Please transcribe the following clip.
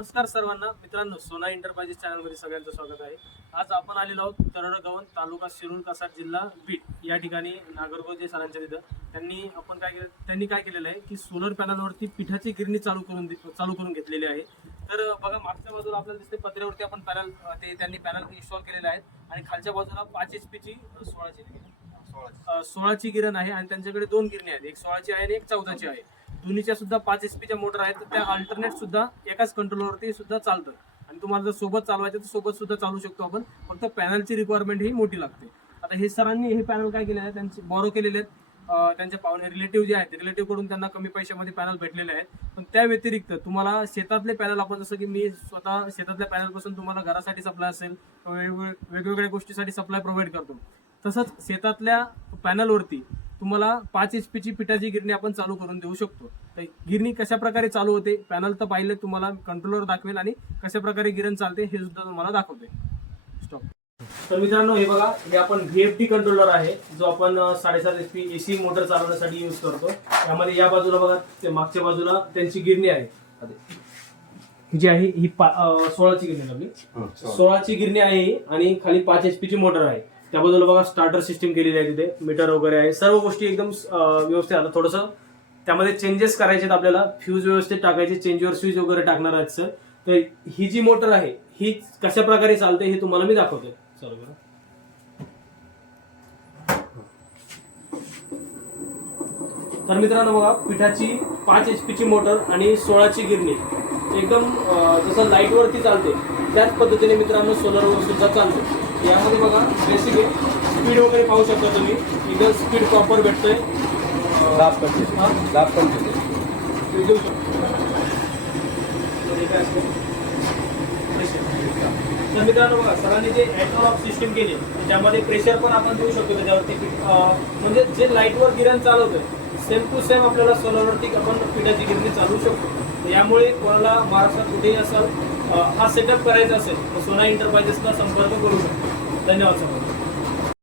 नमस्कार सर्वांना मित्रांनो, सोना एंटरप्राइजेस चॅनलमध्ये सगळ्यांचं स्वागत आहे। आज आपण आलेलो आहोत तरडगवन, तालुका शिरूर, कसाड, जिल्हा बीड या ठिकाणी नागरगोजे सरांच्या तिथं त्यांनी काय केलेलं आहे की सोलर पॅनलवरती पिठाची गिरणी चालू करून घेतलेली आहे। तर बघा, मागच्या बाजूला आपल्याला दिसते पत्र्यावरती आपण त्यांनी पॅनल इन्स्टॉल केलेले आहेत आणि खालच्या बाजूला 5 HP ची 16ची गिरण आहे आणि त्यांच्याकडे 2 गिरणी आहेत, एक 16ची आहे आणि एक 14ची आहे। दोन्हीच्या सुद्धा 5 HP च्या मोटर आहेत, तर त्या अल्टरनेट सुद्धा एकाच कंट्रोलवरती सुद्धा चालतं आणि तुम्हाला जर सोबत चालवायचं तर सोबत सुद्धा चालू शकतो आपण, फक्त पॅनलची रिक्वायरमेंट ही मोठी लागते। आता हे सरांनी हे पॅनल काय केले आहे, त्यांचे बॉरो केलेले आहेत, त्यांच्या पाहुणे रिलेटिव्ह जे आहेत रिलेटिव्ह कडून त्यांना कमी पैशामध्ये पॅनल भेटलेले आहेत। पण त्या व्यतिरिक्त तुम्हाला शेतातले पॅनल, आपण जसं की मी स्वतः शेतातल्या पॅनलपासून तुम्हाला घरासाठी सप्लाय असेल, वेगवेगळ्या गोष्टीसाठी सप्लाय प्रोव्हाइड करतो, तसंच शेतातल्या पॅनलवरती तुम्हाला 5 HP ची पिठाची गिरणी आपण चालू करून देऊ शकतो। तर गिरणी कशा प्रकारे चालू होते, पॅनल तर पाहिले, तुम्हाला कंट्रोलर दाखवेल आणि कशा प्रकारे गिरण चालते हे सुद्धा तुम्हाला दाखवते। स्टॉप। तर मित्रांनो, हे बघा, हे आपण VFD कंट्रोलर आहे, जो आपण 7.5 HP AC मोटर चालवण्यासाठी यूज करतो। त्यामध्ये या बाजूला बघा, ते मागच्या बाजूला त्यांची गिरणी आहे, जी आहे ही 16ची गिरणी आपली 16ची गिरणी आहे आणि खाली 5 HP ची मोटर आहे। त्या बाजूला बघा स्टार्टर सिस्टीम केलेली आहे, तिथे मीटर वगैरे आहे, सर्व गोष्टी एकदम व्यवस्थित। आता थोडंसं त्यामध्ये चेंजेस करायचे आहेत आपल्याला, फ्यूज व्यवस्थित टाकायचे, चेंजवर स्विच वगैरे टाकणार आहेत सर। तर ही जी मोटर आहे ही कशा प्रकारे चालते हे तुम्हाला मी दाखवतोय। चला बरं। तर मित्रांनो बघा, पिठाची 5 HP ची मोटर आणि 16ची गिरणी एकदम जसं लाईटवरती चालते त्याच पद्धतीने मित्रांनो सोलरवर सुद्धा चालते। यामध्ये बघा बेसिक स्पीड वगैरे पाहू शकता तुम्ही, एकदम स्पीड प्रॉपर भेटतोय, लाभ पण देऊ शकतो। तर मित्रांनो बघा, सरांनी जे ॲटो लॉक सिस्टीम केली त्यामध्ये प्रेशर पण आपण देऊ शकतो त्याच्यावरती, म्हणजे जे लाईटवर गिरण चालवतोय सेम टू सेम आपल्याला सोलरवरती आपण पिठाची गिरणी चालवू शकतो। यामुळे कोणाला महाराष्ट्रात कुठेही असेल हा सेटअप करायचा असेल तर सोना एंटरप्राइजेसला संपर्क करू शकतो। धन्यवाद सर।